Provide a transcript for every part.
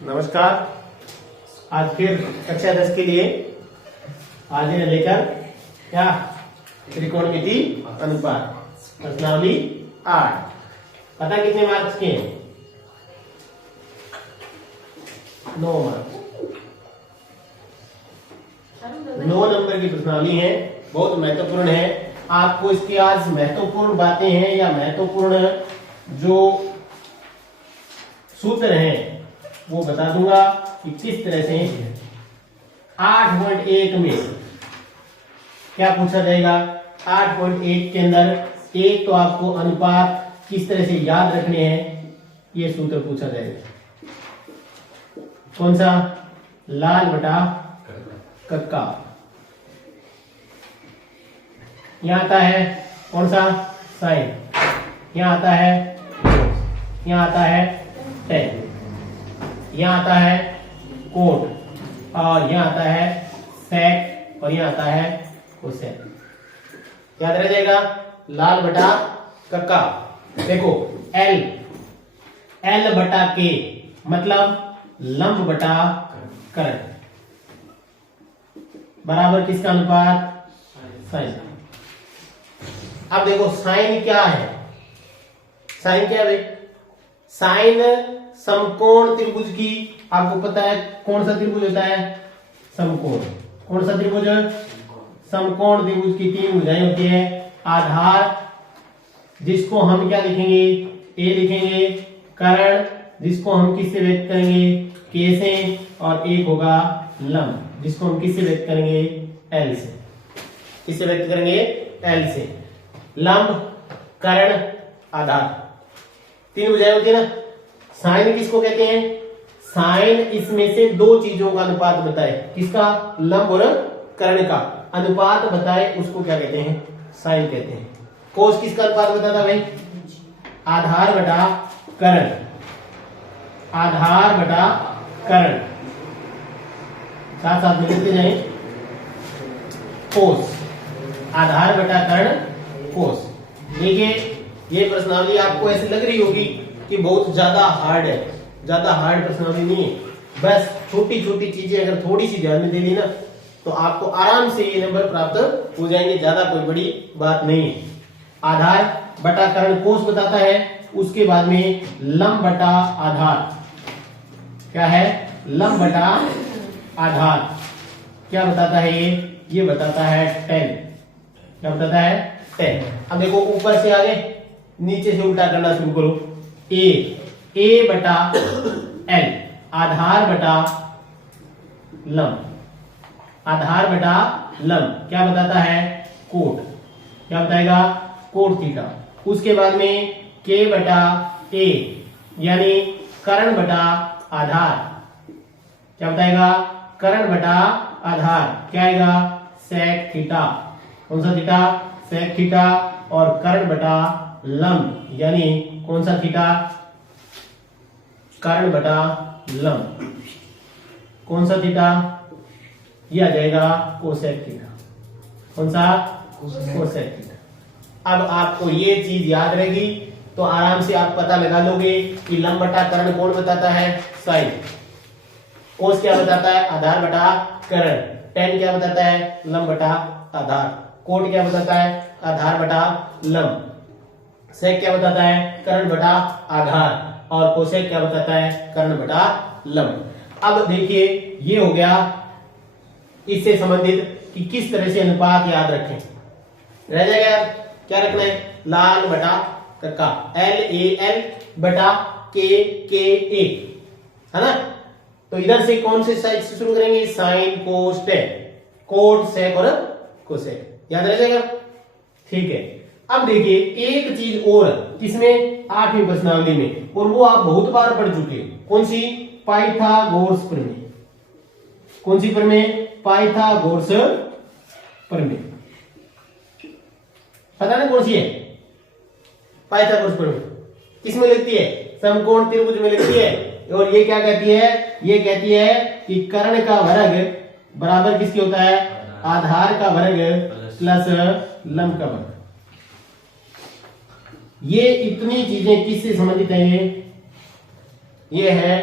नमस्कार। आज फिर कक्षा 10 के लिए आज है लेकर क्या त्रिकोणमिति अनुपात प्रश्नावली 8। पता कितने मार्क्स के हैं? 9 मार्क्स। 9 नंबर की प्रश्नावली है, बहुत महत्वपूर्ण है। आपको इसकी आज महत्वपूर्ण बातें हैं या महत्वपूर्ण जो सूत्र हैं वो बता दूंगा कि किस तरह से 8.1 में क्या पूछा जाएगा। 8.1 के अंदर एक तो आपको अनुपात किस तरह से याद रखने हैं, ये सूत्र पूछा जाएगा। कौन सा? लाल बटा कक्का। यहां आता है कौन सा? साइन। यहां आता है कोस। यहां आता है टेन। यहां आता है कोट और यहां आता है सेक और यहां आता है कोसेक। याद रह जाएगा लाल बटा कक्का। देखो एल बटा के मतलब लंब बटा कर्ण बराबर किसका अनुपात? साइन। अब देखो साइन क्या है? साइन क्या है? साइन समकोण त्रिभुज की, आपको पता है कौन सा त्रिभुज होता है? समकोण। कौन सा त्रिभुज? समकोण त्रिभुज की 3 भुजाएं होती है। आधार जिसको हम क्या लिखेंगे? ए लिखेंगे। कर्ण जिसको हम किससे व्यक्त करेंगे? के से। और एक होगा लंब जिसको हम किससे व्यक्त करेंगे? एल से। किससे व्यक्त करेंगे? एल से। लंब, कर्ण, आधार, 3 भुजाएं होती है ना। साइन किसको कहते हैं? साइन इसमें से 2 चीजों का अनुपात बताए। किसका? लंब और कर्ण का अनुपात बताए, उसको क्या कहते हैं? साइन कहते हैं। कोस किसका अनुपात बताता भाई? आधार बटा कर्ण। आधार बटा कर्ण, साथ साथ में लिखते जाए। कोस, आधार बटा कर्ण, कोस। देखिए ये प्रश्नावली आपको ऐसी लग रही होगी कि बहुत ज्यादा हार्ड है। ज्यादा हार्ड प्रश्नावली नहीं है, बस छोटी छोटी चीजें अगर थोड़ी सी ध्यान में दे ली ना तो आपको आराम से ये नंबर प्राप्त हो जाएंगे। ज्यादा कोई बड़ी बात नहीं है। आधार बटा कर्ण कोस बताता है, उसके बाद में लंब बटा आधार क्या है? लंब बटा आधार क्या बताता है? ये बताता है 10। क्या बताता है? 10। अब देखो ऊपर से आगे नीचे से उल्टा करना शुरू करो। ए बटा एल, आधार बटा लंब। आधार बटा लंब क्या बताता है? कोट। क्या बताएगा? Cot theta. उसके बाद में के बटा ए यानी कर्ण बटा आधार क्या बताएगा? कर्ण बटा आधार क्या आएगा? Sec theta. कौन सा थीटा? Sec theta. और कर्ण बटा लंब यानी कौन सा थीटा? कर्ण बटा लंब। कौन सा थीटा? ये आ जाएगा कोसेक थीटा। कौन सा? Cosec theta. अब आपको ये चीज याद रहेगी तो आराम से आप पता लगा लोगे कि लंब बटा कर्ण कौन बताता है? साइन। कोस क्या बताता है? आधार बटा कर्ण। टेन क्या बताता है? लंब बटा आधार। कोट क्या बताता है? आधार बटा लंब। सेक क्या बताता है? कर्ण बटा आधार। और कोसेक क्या बताता है? कर्ण बटा लंब। अब देखिए ये हो गया इससे संबंधित कि किस तरह से अनुपात याद रखें। रह जाएगा क्या रखना है? लाल बटा कक्का, LAL बटा के ए, है ना। तो इधर से कौन से साइड से शुरू करेंगे? साइन, कोस, टेन, कोट, सेक और कोसेक। याद रह जाएगा? ठीक है। अब देखिए एक चीज और किसमें? 8वीं प्रश्नावली में, और वो आप बहुत बार पढ़ चुके हैं। कौन सी? पाइथागोरस प्रमेय। कौन सी प्रमेय? पाइथागोरस प्रमेय। पता नहीं कौन सी है? पाइथागोरस प्रमेय किसमें लिखती है? समकोण त्रिभुज में लिखती है। और ये क्या कहती है? ये कहती है कि कर्ण का वर्ग बराबर किसके होता है? आधार का वर्ग प्लस लंब का वर्ग। ये इतनी चीजें किससे संबंधित है? ये है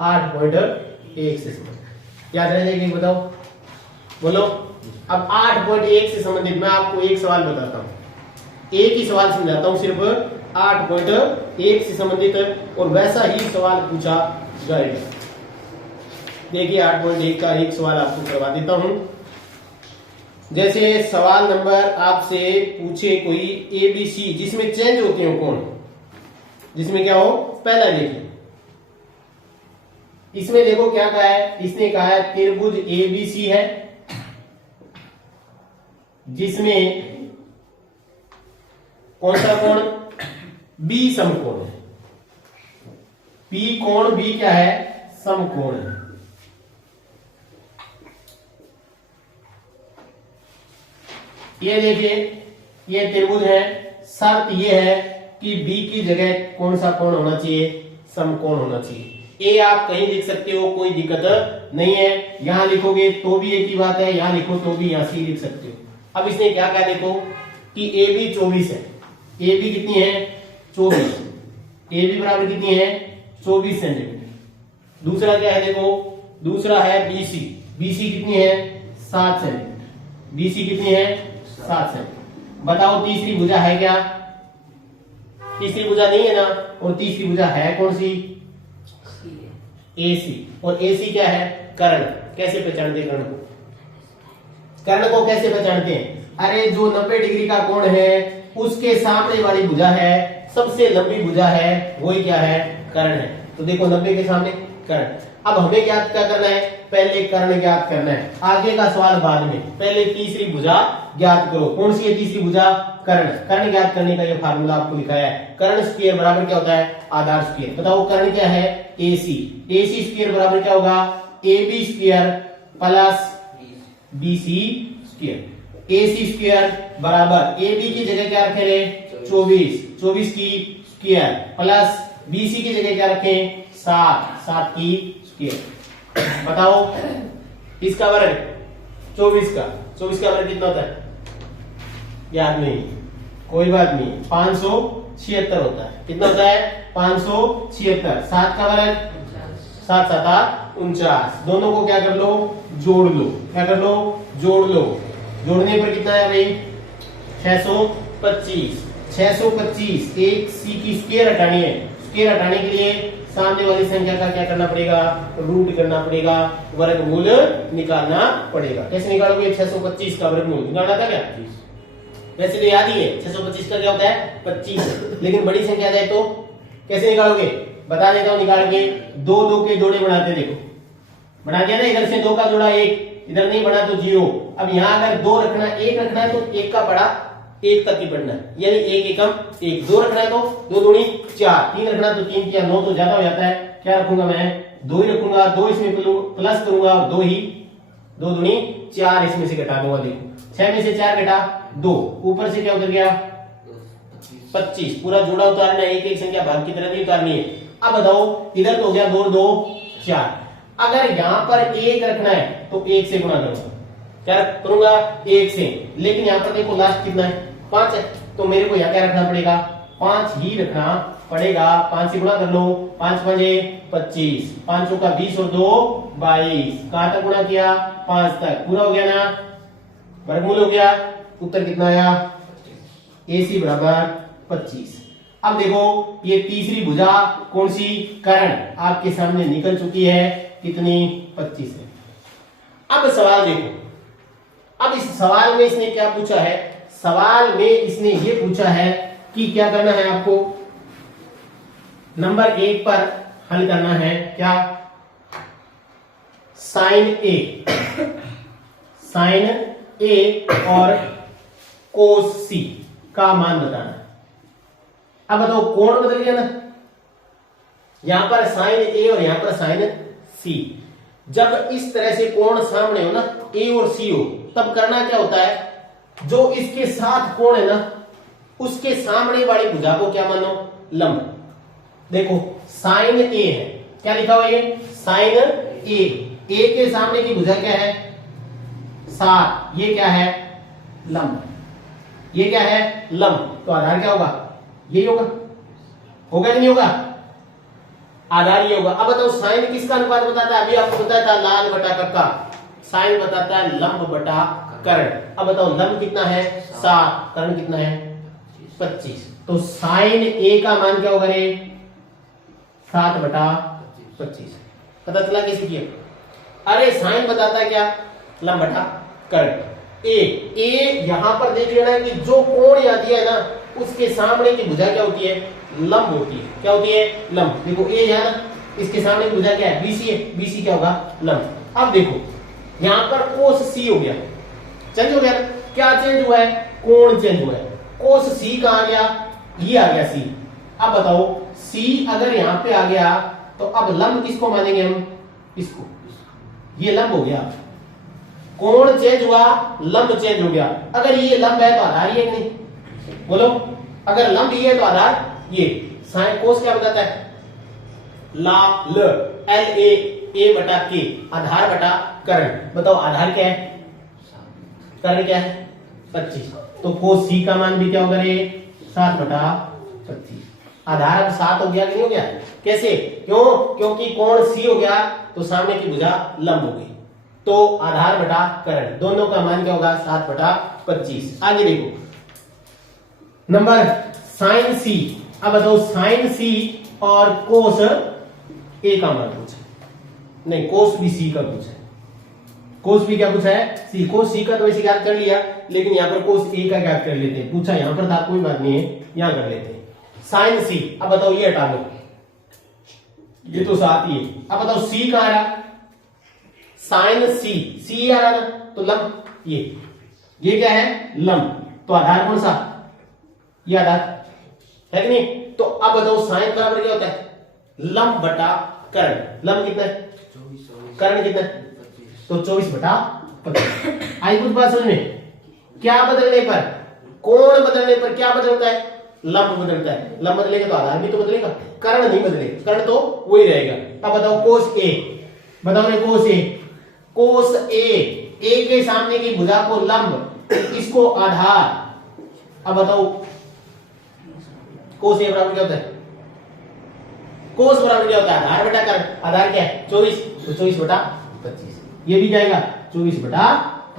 8.1 से संबंधित। याद रह जाएगी, बताओ बोलो। अब 8.1 से संबंधित मैं आपको एक सवाल बताता हूं, एक ही सवाल समझाता हूं, सिर्फ 8.1 से संबंधित, और वैसा ही सवाल पूछा जाएगा। देखिए 8.1 का एक सवाल आपको करवा देता हूं। जैसे सवाल नंबर आपसे पूछे कोई ABC जिसमें चेंज होते हो कोण, जिसमें क्या हो, पहला देखिए इसमें देखो क्या कहा है, इसने कहा है त्रिभुज ABC है जिसमें कौन सा कोण, B समकोण है। P कोण B क्या है, समकोण है। ये देखिए ये त्रिभुज है, शर्त ये है कि B की जगह कौन सा कोण होना चाहिए, समकोण होना चाहिए। ए आप कहीं लिख सकते हो, कोई दिक्कत नहीं है। यहां लिखोगे तो भी एक ही बात है, यहां लिखो तो भी यहां से लिख सकते हो। अब इसने क्या कहा देखो कि AB 24 है, AB कितनी है 24, AB बराबर कितनी है 24 सेंटीमीटर। दूसरा क्या है देखो, दूसरा है BC, BC कितनी है 7 सेंटीमीटर, BC कितनी है 7 सेंटीमीटर। बताओ तीसरी भुजा है क्या, तीसरी भुजा नहीं है ना, और तीसरी भुजा है कौन सी, AC, और AC क्या है कर्ण। कैसे पहचानते हैं कर्ण को, कर्ण को कैसे पहचानते हैं, अरे जो 90 डिग्री का कोण है उसके सामने वाली भुजा है, सबसे लंबी भुजा है, वही क्या है कर्ण है। तो देखो 90 के सामने कर्ण। अब हमें ज्ञात क्या करना है, पहले कर्ण ज्ञात करना है, आगे का सवाल बाद में, पहले तीसरी भुजा ज्ञात करो। कौन सी है तीसरी भुजा, कर्ण। कर्ण ज्ञात करने का ये फार्मूला आपको लिखाया है, कर्ण स्क्वायर बराबर क्या होता है आधार स्क्वायर। बताओ कर्ण क्या है AC, AC स्क्वायर बराबर क्या होगा AB square plus BC square. AC square बराबर AB की जगह क्या रखें 24, 24 की स्क्वायर प्लस BC की जगह क्या रखें 7, 7 की स्क्वायर। बताओ इसका वर्ग 24 का, 24 का वर्ग कितना होता है, याद नहीं, कोई बात नहीं, 576 होता है। कितना होता है 576। 7 का वर्ग 7 7 49, दोनों को क्या कर लो जोड़ लो, क्या कर लो जोड़ लो। जोड़ने पर कितना है भाई 625, 625। एक C की स्क्वायर हटानी है, स्क्वायर हटाने के लिए सामने वाली संख्या का क्या करना पड़ेगा, रूट करना पड़ेगा, वर्गमूल निकालना पड़ेगा। कैसे निकालोगे 625 का वर्गमूल निकालना था क्या, वैसे तो याद ही है 625 का क्या होता है 25, लेकिन बड़ी संख्या जाए तो कैसे निकालोगे, बता देता हूं निकाल के। 2 2 के जोड़े बनाते, देखो बना दिया ना, इधर से 2 का जोड़ा 1, इधर नहीं बना तो 0। अब यहां अगर 2 रखना 1 रखना है तो 1 का बड़ा 1 तक ही पढ़ना है, यानी 1 एकम 1। 2 रखना है तो 2 दूनी 4, 3 रखना तो 3 किया 9, तो ज्यादा हो जाता है, क्या रखूंगा मैं 2 ही रखूंगा। 2 इसमें प्लस करूंगा और 2 ही, 2 दूनी 4 इसमें से घटा दूंगा। देखो 6 में से 4 घटा 2, ऊपर से क्या उतर गया 25। पूरा जोड़ा उतारना है, एक एक संख्या भाग की तरह नहीं उतारनी है। अब बताओ इधर तो हो गया 2 2 4, अगर यहां पर 1 रखना है तो 1 से गुणा करूंगा, क्या करूंगा 1 से, लेकिन यहां पर देखो लास्ट कितना है 5 है, तो मेरे को यहां क्या रखना पड़ेगा 5 ही रखना पड़ेगा। 5 से गुणा कर लो, 5 5 25, 5 का 20 और 2 22, कहां तक गुणा किया 5 तक, पूरा हो गया ना, वर्गमूल हो गया। उत्तर कितना आया AC बराबर 25। अब देखो ये तीसरी भुजा कौन सी, कर्ण, आपके सामने निकल चुकी है, कितनी 25 है। अब सवाल देखो, अब इस सवाल में इसने क्या पूछा है, सवाल में इसने ये पूछा है कि क्या करना है आपको, नंबर 1 पर हल करना है क्या, साइन ए और कोस C का मान बताना है। अब बताओ कोण बदल गया ना, यहां पर साइन A और यहां पर साइन C। जब इस तरह से कोण सामने हो ना, A और C हो, तब करना क्या होता है, जो इसके साथ कोण है ना उसके सामने वाली भुजा को क्या मानो लंब। देखो साइन A है, क्या लिखा हुआ ये साइन A के सामने की भुजा क्या है 7, ये क्या है लंब, ये क्या है लंब, तो आधार क्या होगा यही होगा, होगा कि नहीं होगा, आधार ये होगा। अब बताओ साइन किसका अनुपात बताता है? अभी आपको बताया था लाल बटा कक्का, साइन बताता है लंब बटा कर्ण। अब बताओ लंब कितना है 7, कर्ण कितना है 25। तो साइन ए का मान क्या होगा रे 7 बटा 25। पता चला कैसे किया? अरे साइन बताता है क्या लंब बटा कर्ण। ए यहां पर देख लेना कि जो कोण यहां दिया है ना उसके सामने की भुजा क्या होती है लंब होती है। क्या होती है लंब। देखो ए है ना, इसके सामने की भुजा क्या है बीसी है, बीसी क्या होगा लंब। अब देखो यहां पर कोस सी हो गया, चेंज हो गया। क्या चेंज हुआ है? कोण चेंज हुआ है। कोस सी कहां गया? ये आ गया सी। अब बताओ सी अगर यहां पे आ गया तो अब लंब किसको मानेंगे हम? इसको। ये लंब हो गया, कोण चेंज हुआ, लंब चेंज हो गया। अगर ये लंब है तो आधार ये नहीं, बोलो। अगर लंब ये है तो आधार ये। साइन कोस क्या बताता है? ल एल ए बटा के, आधार बटा कर्ण। बताओ आधार क्या है? कर्ण क्या है 25। तो कोस सी का मान भी क्या होगा रे 7 बटा 25। आधार अब 7 हो गया कि नहीं हो गया? कैसे? क्यों? क्योंकि कोण सी हो गया तो सामने की भुजा लंब हो गई, तो आधार बटा कर्ण दोनों का मान क्या होगा 7 बटा 25। आगे देखो नंबर साइन सी। अब बताओ साइन सी और कोस ए का मान पूछा, नहीं कोस भी सी का पूछा है। कोस भी क्या पूछा है? सी। कोस सी का तो वैसे ज्ञात कर लिया, लेकिन यहाँ पर कोस ए का ज्ञात कर लेते हैं। पूछा यहाँ पर था, कोई बात नहीं है, यहाँ कर लेते हैं साइन सी। अब बताओ ये हटा लो, ये तो साथ ही है। अब बताओ सी कहां आ रहा? साइन सी, सी आ रहा ना, तो लंब ये क्या है लंब। तो आधार कौन सा? ये आधार है कि नहीं? तो अब बताओ साइन बराबर क्या होता है लंब बटा कर्ण। लंब कितना है? कर्ण कितना है? तो 24 बटा 25। आई कुछ बात समझ में? क्या बदलने पर? कोण बदलने पर क्या बदलता है? लंब बदलता है। लंब बदलेगा तो आधार भी तो बदलेगा, कर्ण नहीं बदलेगा, कर्ण तो वही रहेगा। अब बताओ कोस ए, बताओ रे कोस ए। कोस ए के सामने की भुजा को लंब, इसको आधार। अब बताओ कोस ए बराबर क्या होता है? कोस बराबर क्या होता है? आधार बटा कर्ण। आधार क्या है 24, तो 24 बटा 25। ये भी जाएगा 24 बटा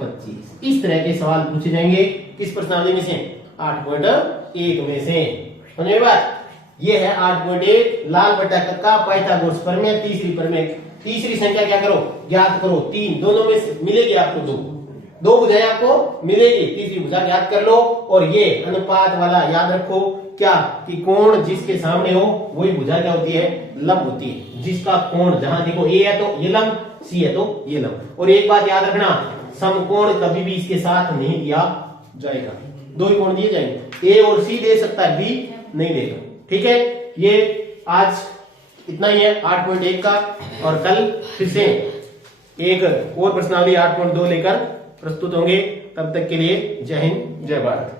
25। इस तरह के सवाल पूछे जाएंगे किस प्रश्नावली में से? 8.1 में से। समझ में बात? ये है 8.1 लाल बटा कक्का पाइथागोरस प्रमेय, तीसरी प्रमेय। तीसरी संख्या क्या करो ज्ञात करो। 3 दोनों में से मिलेगी आपको, दो भुजाएं आपको मिलेगी, तीसरी भुजा ज्ञात कर लो। और ये अनुपात वाला याद रखो क्या कि कोण जिसके सामने हो वही भुजा क्या होती है लंब होती है। जिसका कोण जहां देखो ए है तो ये लंब, सी है तो ये लंब। और एक बात याद रखना समकोण कभी भी इसके साथ नहीं दिया जाएगा, दो ही कोण दिए जाएंगे, ए और सी दे सकता है, बी नहीं देगा। ठीक है, ये आज इतना ही है 8.1 का। और कल फिर से एक और प्रश्नावली 8.2 लेकर प्रस्तुत होंगे। तब तक के लिए जय हिंद जय भारत।